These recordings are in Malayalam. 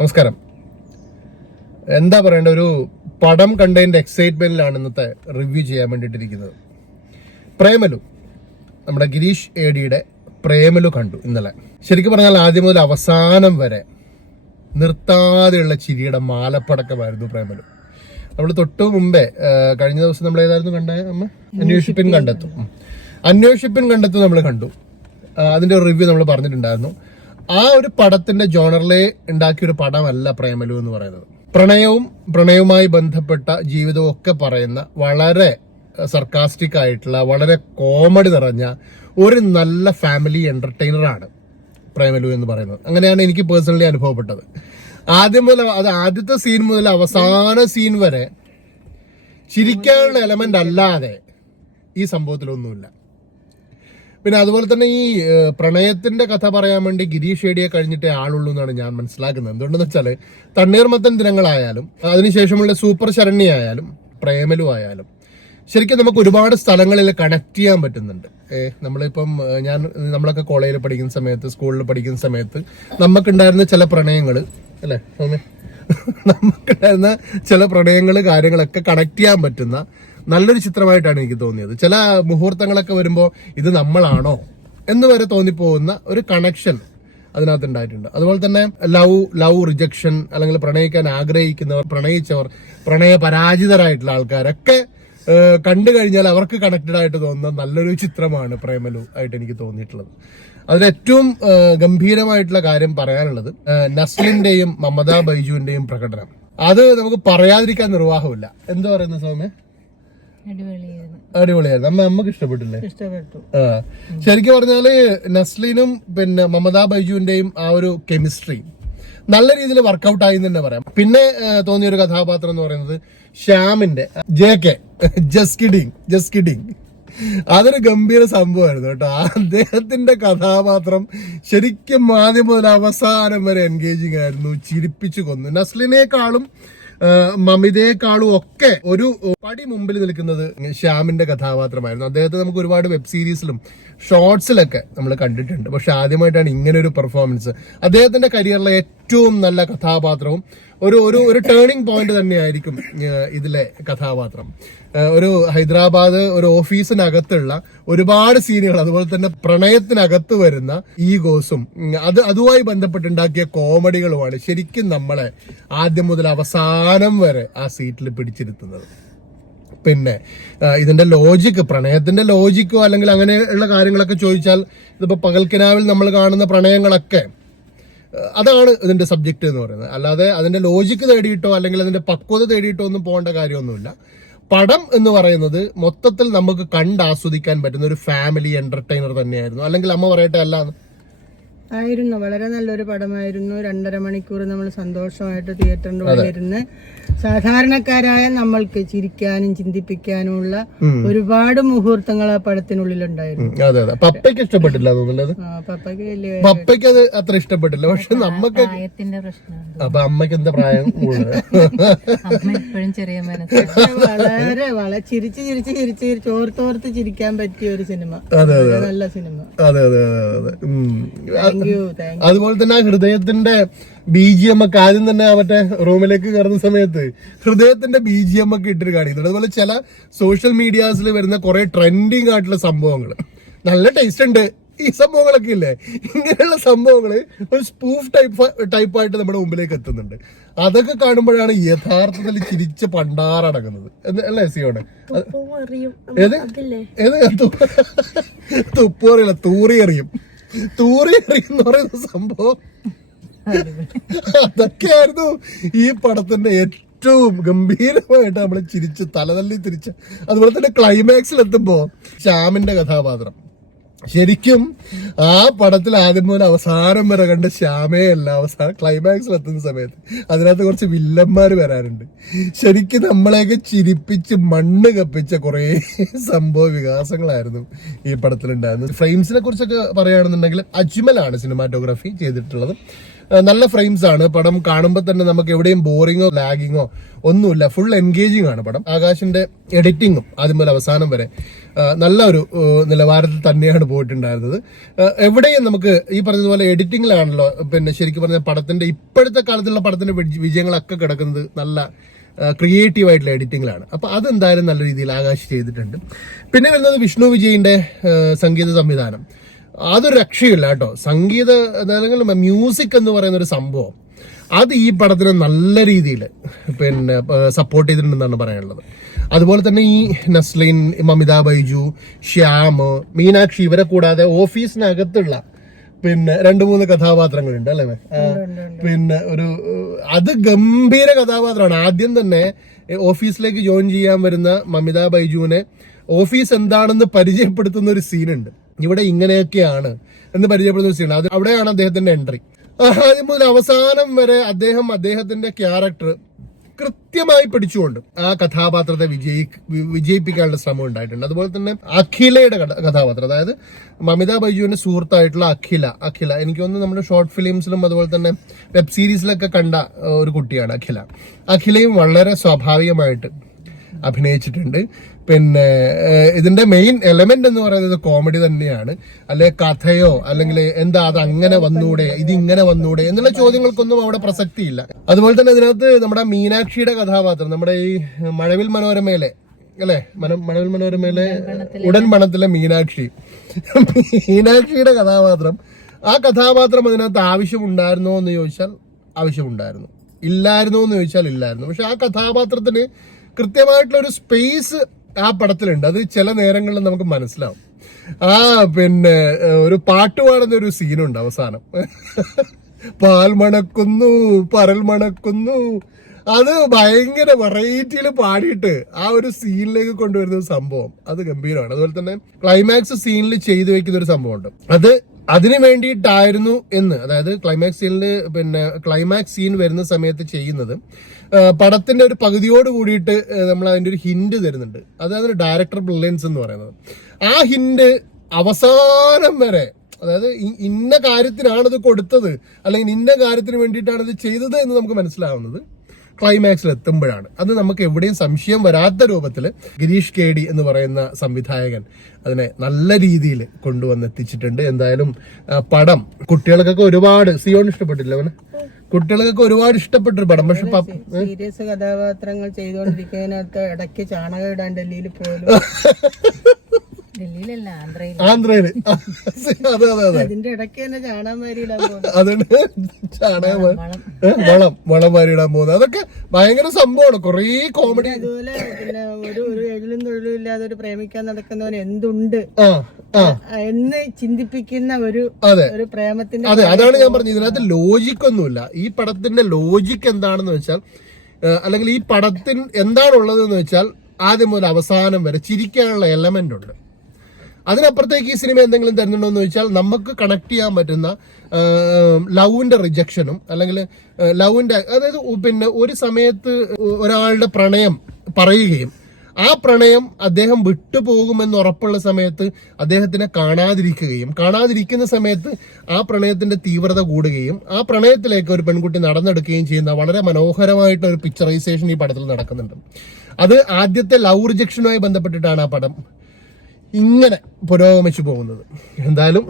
നമസ്കാരം. എന്താ പറയണ്ട, ഒരു പടം കണ്ടതിന്റെ എക്സൈറ്റ്മെന്റിലാണ് ഇന്നത്തെ റിവ്യൂ ചെയ്യാൻ വേണ്ടിയിട്ടിരിക്കുന്നത്. പ്രേമലു, നമ്മുടെ ഗിരീഷ് ഏടിയുടെ പ്രേമലു കണ്ടു ഇന്നലെ. ശരിക്കും പറഞ്ഞാൽ ആദ്യം മുതൽ അവസാനം വരെ നിർത്താതെയുള്ള ചിരിയുടെ മാലപ്പടക്കമായിരുന്നു പ്രേമലു. നമ്മൾ തൊട്ടു മുമ്പേ കഴിഞ്ഞ ദിവസം നമ്മൾ ഏതായിരുന്നു കണ്ടേ അമ്മ? അന്വേഷിപ്പിൻ കണ്ടെത്തും നമ്മൾ കണ്ടു. അതിന്റെ ഒരു റിവ്യൂ നമ്മൾ പറഞ്ഞിട്ടുണ്ടായിരുന്നു. ആ ഒരു പടത്തിന്റെ ജോണറിലെ ഉണ്ടാക്കിയ ഒരു പടമല്ല പ്രേമലു എന്ന് പറയുന്നത്. പ്രണയവുമായി ബന്ധപ്പെട്ട ജീവിതവും ഒക്കെ പറയുന്ന വളരെ സർക്കാസ്റ്റിക് ആയിട്ടുള്ള വളരെ കോമഡി നിറഞ്ഞ ഒരു നല്ല ഫാമിലി എന്റർടൈനറാണ് പ്രേമലു എന്ന് പറയുന്നത്. അങ്ങനെയാണ് എനിക്ക് പേഴ്സണലി അനുഭവപ്പെട്ടത്. ആദ്യത്തെ സീൻ മുതൽ അവസാന സീൻ വരെ ചിരിക്കാനുള്ള എലമെന്റ് അല്ലാതെ ഈ സംഭവത്തിലൊന്നുമില്ല. പിന്നെ അതുപോലെ തന്നെ ഈ പ്രണയത്തിന്റെ കഥ പറയാൻ വേണ്ടി ഗിരീഷ് ഏടിയെ കഴിഞ്ഞിട്ടേ ആളുള്ളൂ എന്നാണ് ഞാൻ മനസ്സിലാക്കുന്നത്. എന്തുകൊണ്ടെന്ന് വെച്ചാൽ തണ്ണീർമത്തൻ ദിനങ്ങളായാലും അതിനുശേഷമുള്ള സൂപ്പർ ശരണ്യ ആയാലും പ്രേമലു ആയാലും ശരിക്കും നമുക്ക് ഒരുപാട് സ്ഥലങ്ങളിൽ കണക്ട് ചെയ്യാൻ പറ്റുന്നുണ്ട്. നമ്മളിപ്പം നമ്മളൊക്കെ കോളേജിൽ പഠിക്കുന്ന സമയത്ത്, സ്കൂളിൽ പഠിക്കുന്ന സമയത്ത് നമുക്കുണ്ടായിരുന്ന ചില പ്രണയങ്ങൾ അല്ലേ, നമുക്കുണ്ടായിരുന്ന ചില പ്രണയങ്ങൾ കാര്യങ്ങളൊക്കെ കണക്ട് ചെയ്യാൻ പറ്റുന്ന നല്ലൊരു ചിത്രമായിട്ടാണ് എനിക്ക് തോന്നിയത്. ചില മുഹൂർത്തങ്ങളൊക്കെ വരുമ്പോൾ ഇത് നമ്മളാണോ എന്ന് വരെ തോന്നിപ്പോകുന്ന ഒരു കണക്ഷൻ അതിനകത്ത് ഉണ്ടായിട്ടുണ്ട്. അതുപോലെ തന്നെ ലവ് റിജക്ഷൻ അല്ലെങ്കിൽ പ്രണയിക്കാൻ ആഗ്രഹിക്കുന്നവർ, പ്രണയിച്ചവർ, പ്രണയ പരാജിതരായിട്ടുള്ള ആൾക്കാരൊക്കെ കണ്ടു കഴിഞ്ഞാൽ അവർക്ക് കണക്റ്റഡ് ആയിട്ട് തോന്നുന്ന നല്ലൊരു ചിത്രമാണ് പ്രേമലു ആയിട്ട് എനിക്ക് തോന്നിയിട്ടുള്ളത്. അതിലേറ്റവും ഗംഭീരമായിട്ടുള്ള കാര്യം പറയാനുള്ളത് നസ്ലിന്റെയും മമതാ ബൈജുവിന്റെയും പ്രകടനം. അത് നമുക്ക് പറയാതിരിക്കാൻ നിർവാഹമില്ല. എന്താ പറയുന്നത് സൗമ്യ? അടിപൊളിയായിരുന്നു. നമുക്ക് ഇഷ്ടപ്പെട്ടില്ലേ? ഇഷ്ടപ്പെട്ടു. ശരിക്കും പറഞ്ഞാല് നസ്ലിനും പിന്നെ മമതാ ബൈജുവിന്റെയും ആ ഒരു കെമിസ്ട്രി നല്ല രീതിയിൽ വർക്കൗട്ട് ആയി എന്ന് തന്നെ പറയാം. പിന്നെ തോന്നിയ ഒരു കഥാപാത്രം എന്ന് പറയുന്നത് ശ്യാമിന്റെ JK, ജസ്റ്റ് കിഡിങ്. അതൊരു ഗംഭീര സംഭവമായിരുന്നു കേട്ടോ. അദ്ദേഹത്തിന്റെ കഥാപാത്രം ശരിക്കും ആദ്യം മുതൽ അവസാനം വരെ എൻഗേജിങ് ആയിരുന്നു, ചിരിപ്പിച്ചു കൊന്നു. നസ്ലിനേക്കാളും മമിതയെക്കാളും ഒക്കെ ഒരു പടി മുമ്പിൽ നിൽക്കുന്നത് ശ്യാമിന്റെ കഥാപാത്രമായിരുന്നു. അദ്ദേഹത്തെ നമുക്ക് ഒരുപാട് വെബ് സീരീസിലും ഷോർട്സിലൊക്കെ നമ്മൾ കണ്ടിട്ടുണ്ട്. പക്ഷെ ആദ്യമായിട്ടാണ് ഇങ്ങനെ ഒരു പെർഫോമൻസ്. അദ്ദേഹത്തിന്റെ കരിയറിലെ ഏറ്റവും നല്ല കഥാപാത്രവും ഒരു ടേണിംഗ് പോയിന്റ് തന്നെയായിരിക്കും ഇതിലെ കഥാപാത്രം. ഒരു ഹൈദരാബാദ് ഒരു ഓഫീസിനകത്തുള്ള ഒരുപാട് സീനുകൾ, അതുപോലെ തന്നെ പ്രണയത്തിനകത്ത് വരുന്ന ഈഗോസും അതുമായി ബന്ധപ്പെട്ടുണ്ടാക്കിയ കോമഡികളുമാണ് ശരിക്കും നമ്മളെ ആദ്യം മുതൽ അവസാനം വരെ ആ സീറ്റിൽ പിടിച്ചിരുത്തുന്നത്. പിന്നെ ഇതിന്റെ ലോജിക്ക്, പ്രണയത്തിന്റെ ലോജിക്കോ അല്ലെങ്കിൽ അങ്ങനെയുള്ള കാര്യങ്ങളൊക്കെ ചോദിച്ചാൽ ഇതിപ്പോ പകൽക്കിനാവിൽ നമ്മൾ കാണുന്ന പ്രണയങ്ങളൊക്കെ അതാണ് ഇതിന്റെ സബ്ജക്റ്റ് എന്ന് പറയുന്നത്. അല്ലാതെ അതിന്റെ ലോജിക്ക് തേടിയിട്ടോ അല്ലെങ്കിൽ അതിന്റെ പക്വത തേടിയിട്ടോ ഒന്നും പോകേണ്ട കാര്യമൊന്നുമില്ല. പടം എന്ന് പറയുന്നത് മൊത്തത്തിൽ നമുക്ക് കണ്ടാസ്വദിക്കാൻ പറ്റുന്ന ഒരു ഫാമിലി എന്റർടൈനർ തന്നെയായിരുന്നു. അല്ലെങ്കിൽ അമ്മ പറയട്ടെ അല്ലാന്ന് ആയിരുന്നു. വളരെ നല്ലൊരു പടമായിരുന്നു. 2.5 മണിക്കൂർ നമ്മൾ സന്തോഷമായിട്ട് തിയേറ്ററിന്റെ ഉള്ളിലിരുന്ന് സാധാരണക്കാരായ നമ്മൾക്ക് ചിരിക്കാനും ചിന്തിപ്പിക്കാനുമുള്ള ഒരുപാട് മുഹൂർത്തങ്ങൾ ആ പടത്തിനുള്ളിലുണ്ടായിരുന്നു. അതെ അതെ. പപ്പയ്ക്ക് ഇഷ്ടപ്പെട്ടില്ല തോന്നുന്നത്. പപ്പയ്ക്ക് അത് അത്ര ഇഷ്ടപ്പെട്ടില്ല. പക്ഷെ നമുക്ക് അപ്പൊ അമ്മയ്ക്ക് എന്താ പ്രായം വളരെ ചിരിച്ച് ചോർത്തോർത്ത് ചിരിക്കാൻ പറ്റിയ ഒരു സിനിമ. നല്ല സിനിമ. അതെ അതെ അതെ അതെ. അതുപോലെ തന്നെ ആ ഹൃദയത്തിന്റെ BGM ഒക്കെ ആദ്യം തന്നെ മറ്റേ റൂമിലേക്ക് കയറുന്ന സമയത്ത് ഹൃദയത്തിന്റെ BGM ഒക്കെ ഇട്ടിട്ട് കാണിക്കുന്നുണ്ട്. അതുപോലെ ചില സോഷ്യൽ മീഡിയാസിൽ വരുന്ന കുറെ ട്രെൻഡിങ് ആയിട്ടുള്ള സംഭവങ്ങൾ നല്ല ടേസ്റ്റ് ഉണ്ട്. ഈ സംഭവങ്ങളൊക്കെ ഇല്ലേ, ഇങ്ങനെയുള്ള സംഭവങ്ങള് ഒരു സ്പൂഫ് ടൈപ്പായിട്ട് നമ്മുടെ മുമ്പിലേക്ക് എത്തുന്നുണ്ട്. അതൊക്കെ കാണുമ്പോഴാണ് യഥാർത്ഥത്തിൽ ചിരിച്ച് പണ്ടാറടങ്ങുന്നത് അല്ലേ സിയോടെ? തുപ്പു അറിയില്ല, തൂറി എറിയും എന്ന് പറയുന്ന സംഭവം. അതൊക്കെയായിരുന്നു ഈ പടത്തിന്റെ ഏറ്റവും ഗംഭീരമായിട്ട് നമ്മൾ ചിരിച്ച് തലതല്ലി തിരിച്ച്. അതുപോലെ തന്നെ ക്ലൈമാക്സിൽ എത്തുമ്പോ ശ്യാമിന്റെ കഥാപാത്രം ശരിക്കും ആ പടത്തിൽ ആദ്യം മുതൽ അവസാനം വരെ കണ്ട ശ്യാമയല്ല, അവസാനം ക്ലൈമാക്സിൽ എത്തുന്ന സമയത്ത് അതിനകത്ത് കുറച്ച് വില്ലന്മാര് വരാനുണ്ട്. ശരിക്കും നമ്മളെയൊക്കെ ചിരിപ്പിച്ച് മണ്ണ് കപ്പിച്ച കുറെ സംഭവ വികാസങ്ങളായിരുന്നു ഈ പടത്തിലുണ്ടായിരുന്നത്. ഫ്രെയിംസിനെ കുറിച്ചൊക്കെ പറയുകയാണെന്നുണ്ടെങ്കിൽ അജ്മലാണ് സിനിമാറ്റോഗ്രാഫി ചെയ്തിട്ടുള്ളത്. നല്ല ഫ്രെയിംസ് ആണ്. പടം കാണുമ്പോൾ തന്നെ നമുക്ക് എവിടെയും ബോറിങ്ങോ ലാഗിങ്ങോ ഒന്നുമില്ല. ഫുൾ എൻഗേജിങ് ആണ് പടം. ആകാശിന്റെ എഡിറ്റിങ്ങും ആദ്യം മുതൽ അവസാനം വരെ നല്ല ഒരു നിലവാരത്തിൽ തന്നെയാണ് പോയിട്ടുണ്ടായിരുന്നത്. എവിടെയും നമുക്ക് ഈ പറഞ്ഞതുപോലെ എഡിറ്റിംഗിലാണല്ലോ പിന്നെ ശരിക്കും പറഞ്ഞ പടത്തിന്റെ ഇപ്പോഴത്തെ കാലത്തുള്ള പടത്തിന്റെ വിജയങ്ങളൊക്കെ കിടക്കുന്നത് നല്ല ക്രിയേറ്റീവ് ആയിട്ടുള്ള എഡിറ്റിംഗിലാണ്. അപ്പൊ അതെന്തായാലും നല്ല രീതിയിൽ ആകാശ് ചെയ്തിട്ടുണ്ട്. പിന്നെ വരുന്നത് വിഷ്ണു വിജയിന്റെ സംഗീത സംവിധാനം. അതൊരു രക്ഷയില്ല കേട്ടോ. സംഗീത അല്ലെങ്കിൽ മ്യൂസിക് എന്ന് പറയുന്ന ഒരു സംഭവം അത് ഈ പടത്തിന് നല്ല രീതിയിൽ പിന്നെ സപ്പോർട്ട് ചെയ്തിട്ടുണ്ടെന്നാണ് പറയാനുള്ളത്. അതുപോലെ തന്നെ ഈ നസ്ലിൻ, മമിത ബൈജു, ശ്യാം, മീനാക്ഷി ഇവരെ കൂടാതെ ഓഫീസിനകത്തുള്ള പിന്നെ 2-3 കഥാപാത്രങ്ങളുണ്ട് അല്ലേ? പിന്നെ അത് ഗംഭീര കഥാപാത്രമാണ്. ആദ്യം തന്നെ ഓഫീസിലേക്ക് ജോയിൻ ചെയ്യാൻ വരുന്ന മമിത ബൈജുവിനെ ഓഫീസ് എന്താണെന്ന് പരിചയപ്പെടുത്തുന്ന ഒരു സീനുണ്ട്. ഇവിടെ ഇങ്ങനെയൊക്കെയാണ് എന്ന് പരിചയപ്പെടുന്ന ഒരു സീനാണ്. അവിടെയാണ് അദ്ദേഹത്തിന്റെ എൻട്രി. ആദ്യം മുതൽ അവസാനം വരെ അദ്ദേഹത്തിന്റെ ക്യാരക്ടർ കൃത്യമായി പിടിച്ചുകൊണ്ട് ആ കഥാപാത്രത്തെ വിജയിപ്പിക്കാനുള്ള ശ്രമം ഉണ്ടായിട്ടുണ്ട്. അതുപോലെ തന്നെ അഖിലയുടെ കഥാപാത്രം, അതായത് മമിത ബൈജുവിന്റെ സുഹൃത്തായിട്ടുള്ള അഖില എനിക്ക് തോന്നുന്നു നമ്മുടെ ഷോർട്ട് ഫിലിംസിലും അതുപോലെ തന്നെ വെബ് സീരീസിലൊക്കെ കണ്ട ഒരു കുട്ടിയാണ് അഖിലയും വളരെ സ്വാഭാവികമായിട്ട് അഭിനയിച്ചിട്ടുണ്ട്. പിന്നെ ഇതിന്റെ മെയിൻ എലമെന്റ് എന്ന് പറയുന്നത് കോമഡി തന്നെയാണ്. അല്ലെ കഥയോ അല്ലെങ്കിൽ എന്താ അത് അങ്ങനെ വന്നൂടെ, ഇതിങ്ങനെ വന്നൂടെ എന്നുള്ള ചോദ്യങ്ങൾക്കൊന്നും അവിടെ പ്രസക്തിയില്ല. അതുപോലെ തന്നെ ഇതിനകത്ത് നമ്മുടെ മീനാക്ഷിയുടെ കഥാപാത്രം, നമ്മുടെ ഈ മഴവിൽ മനോരമയിലെ അല്ലെ മഴവിൽ മനോരമയിലെ ഉടൻ പണത്തിലെ മീനാക്ഷിയുടെ കഥാപാത്രം, ആ കഥാപാത്രം അതിനകത്ത് ആവശ്യമുണ്ടായിരുന്നോ എന്ന് ചോദിച്ചാൽ ആവശ്യമുണ്ടായിരുന്നു, ഇല്ലായിരുന്നോ എന്ന് ചോദിച്ചാൽ ഇല്ലായിരുന്നു. പക്ഷെ ആ കഥാപാത്രത്തിന് കൃത്യമായിട്ടുള്ള ഒരു സ്പേസ് ആ പടത്തിലുണ്ട്. അത് ചില നേരങ്ങളിൽ നമുക്ക് മനസ്സിലാവും. പിന്നെ ഒരു പാട്ട് പാടുന്ന ഒരു സീനുണ്ട് അവസാനം, പാൽ മണക്കുന്നു പരൽ മണക്കുന്നു, അത് ഭയങ്കര വെറൈറ്റിയിൽ പാടിയിട്ട് ആ ഒരു സീനിലേക്ക് കൊണ്ടുവരുന്ന ഒരു സംഭവം അത് ഗംഭീരമാണ്. അതുപോലെ തന്നെ ക്ലൈമാക്സ് സീനിൽ ചെയ്തു വെക്കുന്ന ഒരു സംഭവമുണ്ട്. അതിന് വേണ്ടിയിട്ടായിരുന്നു എന്ന്, അതായത് ക്ലൈമാക്സ് സീൻ വരുന്ന സമയത്ത് ചെയ്യുന്നത് പടത്തിന്റെ ഒരു പകുതിയോട് കൂടിയിട്ട് നമ്മൾ അതിന്റെ ഒരു ഹിന്റ് തരുന്നുണ്ട്. അതായത് ഡയറക്ടർ ബ്രില്യൻസ് എന്ന് പറയുന്നത്. ആ ഹിന്റ് അവസാനം വരെ, അതായത് ഇന്ന കാര്യത്തിനാണ് ഇത് കൊടുത്തത് അല്ലെങ്കിൽ ഇന്ന കാര്യത്തിന് വേണ്ടിയിട്ടാണ് ഇത് ചെയ്തത് എന്ന് നമുക്ക് മനസ്സിലാവുന്നത് ക്ലൈമാക്സിൽ എത്തുമ്പോഴാണ്. അത് നമുക്ക് എവിടെയും സംശയം വരാത്ത രൂപത്തിൽ ഗിരീഷ് KD എന്ന് പറയുന്ന സംവിധായകൻ അതിനെ നല്ല രീതിയിൽ കൊണ്ടുവന്നെത്തിച്ചിട്ടുണ്ട്. എന്തായാലും പടം കുട്ടികൾക്കൊക്കെ ഒരുപാട്, സിയോൺ ഇഷ്ടപ്പെട്ടില്ല അവന്? കുട്ടികൾക്കൊക്കെ ഒരുപാട് ഇഷ്ടപ്പെട്ടൊരു പടം. പക്ഷെ സീരിയസ് കഥാപാത്രങ്ങൾ ചെയ്തുകൊണ്ടിരിക്കുന്നതിനകത്ത് ഇടയ്ക്ക് ചാണകം ഇടാൻ ഡൽഹിയിൽ പോലും ആന്ധ്രയില് അതെ അതിന്റെ ഇടയ്ക്ക് തന്നെ ചാണകം വാരിയിടാൻ പോകുന്നത്, അതുകൊണ്ട് വളം വാരിയിടാൻ പോകുന്നത് അതൊക്കെ ഭയങ്കര സംഭവമാണ്. കൊറേ കോമഡി. അതുപോലെ പിന്നെ ഒരു എഴിലും തൊഴിലും ഇല്ലാതെ ഒരു പ്രേമിക്കാൻ നടക്കുന്നവൻ എന്തുണ്ട് എന്ന് ചിന്തിപ്പിക്കുന്ന ഒരു പ്രേമത്തിന്റെ. അതെ, അതാണ് ഞാൻ പറഞ്ഞത്. ഇതിനകത്ത് ലോജിക് ഒന്നുമില്ല. ഈ പടത്തിന്റെ ലോജിക് എന്താണെന്ന് വെച്ചാൽ, അല്ലെങ്കിൽ ഈ പടത്തിന് എന്താണുള്ളത് എന്ന് വെച്ചാൽ ആദ്യം മുതൽ അവസാനം വരെ ചിരിക്കാനുള്ള എലമെന്റ് ഉണ്ട്. അതിനപ്പുറത്തേക്ക് ഈ സിനിമ എന്തെങ്കിലും തരുന്നുണ്ടോ എന്ന് ചോദിച്ചാൽ നമുക്ക് കണക്ട് ചെയ്യാൻ പറ്റുന്ന ലവിന്റെ റിജക്ഷനും അല്ലെങ്കിൽ ലവിന്റെ, അതായത് പിന്നെ ഒരു സമയത്ത് ഒരാളുടെ പ്രണയം പറയുകയും ആ പ്രണയം അദ്ദേഹം വിട്ടുപോകുമെന്ന് ഉറപ്പുള്ള സമയത്ത് അദ്ദേഹത്തിനെ കാണാതിരിക്കുന്ന സമയത്ത് ആ പ്രണയത്തിന്റെ തീവ്രത കൂടുകയും ആ പ്രണയത്തിലേക്ക് ഒരു പെൺകുട്ടി നടന്നെടുക്കുകയും ചെയ്യുന്ന വളരെ മനോഹരമായിട്ട് ഒരു പിക്ചറൈസേഷൻ ഈ പടത്തിൽ നടക്കുന്നുണ്ട്. അത് ആദ്യത്തെ ലവ് റിജക്ഷനുമായി ബന്ധപ്പെട്ടിട്ടാണ് ആ പടം ഇങ്ങനെ പുരോഗമിച്ചു പോകുന്നത്. എന്തായാലും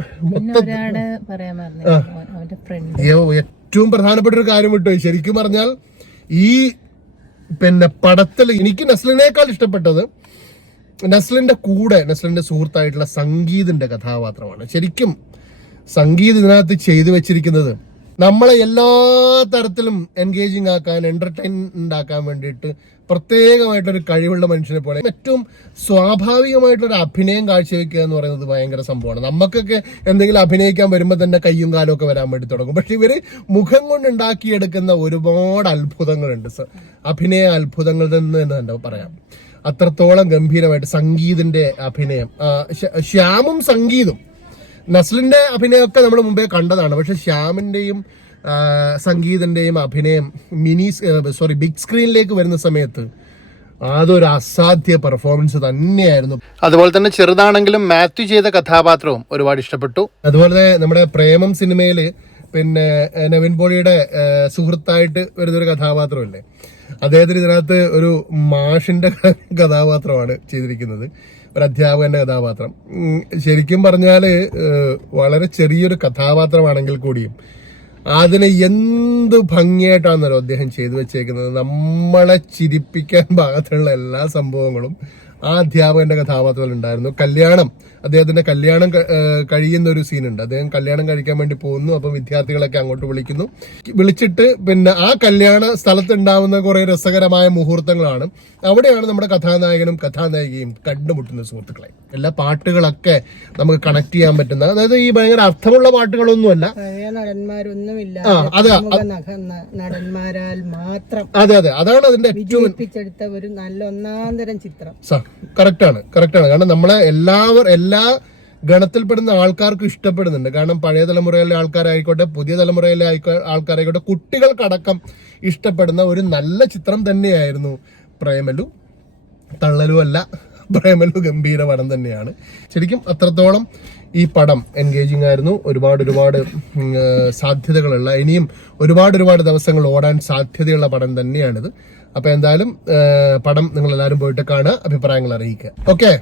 ഏറ്റവും പ്രധാനപ്പെട്ട ഒരു കാര്യം വിട്ടു, ശരിക്കും പറഞ്ഞാൽ ഈ പിന്നെ പടത്തിൽ എനിക്ക് നസ്ലിനേക്കാൾ ഇഷ്ടപ്പെട്ടത് നസ്ലിന്റെ സുഹൃത്തായിട്ടുള്ള സംഗീതിന്റെ കഥാപാത്രമാണ്. ശരിക്കും സംഗീത് ഇതിനകത്ത് ചെയ്തു വെച്ചിരിക്കുന്നത് നമ്മളെ എല്ലാ തരത്തിലും എൻഗേജിങ് ആക്കാൻ, എന്റർടൈൻമെന്റ് ആക്കാൻ വേണ്ടിയിട്ട് പ്രത്യേകമായിട്ടൊരു കഴിവുള്ള മനുഷ്യനെ പോലെ ഏറ്റവും സ്വാഭാവികമായിട്ടൊരു അഭിനയം കാഴ്ചവെക്കുക എന്ന് പറയുന്നത് ഭയങ്കര സംഭവമാണ്. നമുക്കൊക്കെ എന്തെങ്കിലും അഭിനയിക്കാൻ വരുമ്പോൾ തന്നെ കയ്യും കാലും ഒക്കെ വരാൻ വേണ്ടി തുടങ്ങും. പക്ഷെ ഇവര് മുഖം കൊണ്ട് ഉണ്ടാക്കിയെടുക്കുന്ന ഒരുപാട് അത്ഭുതങ്ങളുണ്ട്, അഭിനയ അത്ഭുതങ്ങൾ എന്ന് തന്നെ പറയാം. അത്രത്തോളം ഗംഭീരമായിട്ട് സംഗീതിന്റെ അഭിനയം, ശ്യാമും സംഗീതും നസ്ലിന്റെ അഭിനയമൊക്കെ നമ്മൾ മുമ്പേ കണ്ടതാണ്. പക്ഷെ ശ്യാമിന്റെയും സംഗീതിന്റെയും അഭിനയം ബിഗ് സ്ക്രീനിലേക്ക് വരുന്ന സമയത്ത് അതൊരു അസാധ്യ പെർഫോമൻസ് തന്നെയായിരുന്നു. അതുപോലെ തന്നെ ചെറുതാണെങ്കിലും മാത്യു ചെയ്ത കഥാപാത്രവും ഒരുപാട് ഇഷ്ടപ്പെട്ടു. അതുപോലെ നമ്മുടെ പ്രേമം സിനിമയില് പിന്നെ നിവിൻ പോളിയുടെ സുഹൃത്തായിട്ട് വരുന്നൊരു കഥാപാത്രമല്ലേ, അദ്ദേഹത്തിന് ഇതിനകത്ത് ഒരു മാഷിന്റെ കഥാപാത്രമാണ് ചെയ്തിരിക്കുന്നത്, ഒരു അധ്യാപകന്റെ കഥാപാത്രം. ശരിക്കും പറഞ്ഞാല് വളരെ ചെറിയൊരു കഥാപാത്രമാണെങ്കിൽ കൂടിയും അതിന് എന്ത് ഭംഗിയായിട്ടാണെന്നല്ലോ അദ്ദേഹം ചെയ്തു വെച്ചേക്കുന്നത്. നമ്മളെ ചിരിപ്പിക്കാൻ പാകത്തിലുള്ള എല്ലാ സംഭവങ്ങളും ആ അധ്യാപകന്റെ കഥാപാത്രത്തിൽ ഉണ്ടായിരുന്നു. അദ്ദേഹത്തിന്റെ കല്യാണം കഴിയുന്ന ഒരു സീനുണ്ട്. അദ്ദേഹം കല്യാണം കഴിക്കാൻ വേണ്ടി പോകുന്നു. അപ്പം വിദ്യാർത്ഥികളൊക്കെ അങ്ങോട്ട് വിളിച്ചിട്ട് പിന്നെ ആ കല്യാണ സ്ഥലത്തുണ്ടാവുന്ന കുറെ രസകരമായ മുഹൂർത്തങ്ങളാണ്. അവിടെയാണ് നമ്മുടെ കഥാനായകനും കഥാനായികയും കണ്ടുമുട്ടുന്ന സുഹൃത്തുക്കളെ. എല്ലാ പാട്ടുകളൊക്കെ നമുക്ക് കണക്ട് ചെയ്യാൻ പറ്റുന്ന, അതായത് ഈ ഭയങ്കര അർത്ഥമുള്ള പാട്ടുകളൊന്നുമല്ല, നടന്മാരൊന്നുമില്ല, നടന്മാരാൽ മാത്രം. അതെ, അതാണ് അതിന്റെ ഏറ്റവും ഒരു നല്ല ഒന്നാന്തരം ചിത്രം. കറക്റ്റാണ്. കാരണം നമ്മളെ എല്ലാ ഗണത്തിൽപ്പെടുന്ന ആൾക്കാർക്കും ഇഷ്ടപ്പെടുന്നുണ്ട്. കാരണം പഴയ തലമുറയിലെ ആൾക്കാരായിക്കോട്ടെ, പുതിയ തലമുറയിലെ ആൾക്കാരായിക്കോട്ടെ, കുട്ടികൾക്കടക്കം ഇഷ്ടപ്പെടുന്ന ഒരു നല്ല ചിത്രം തന്നെയായിരുന്നു പ്രേമലു. തള്ളലും അല്ല, പ്രേമലു ഗംഭീര പടം തന്നെയാണ്. ശരിക്കും അത്രത്തോളം ഈ പടം എൻഗേജിങ് ആയിരുന്നു. ഒരുപാട് സാധ്യതകളുള്ള, ഇനിയും ഒരുപാട് ദിവസങ്ങൾ ഓടാൻ സാധ്യതയുള്ള പടം തന്നെയാണിത്. അപ്പൊ എന്തായാലും പടം നിങ്ങൾ എല്ലാവരും പോയിട്ട് കാണുക, അഭിപ്രായങ്ങൾ അറിയിക്കുക. ഓക്കെ.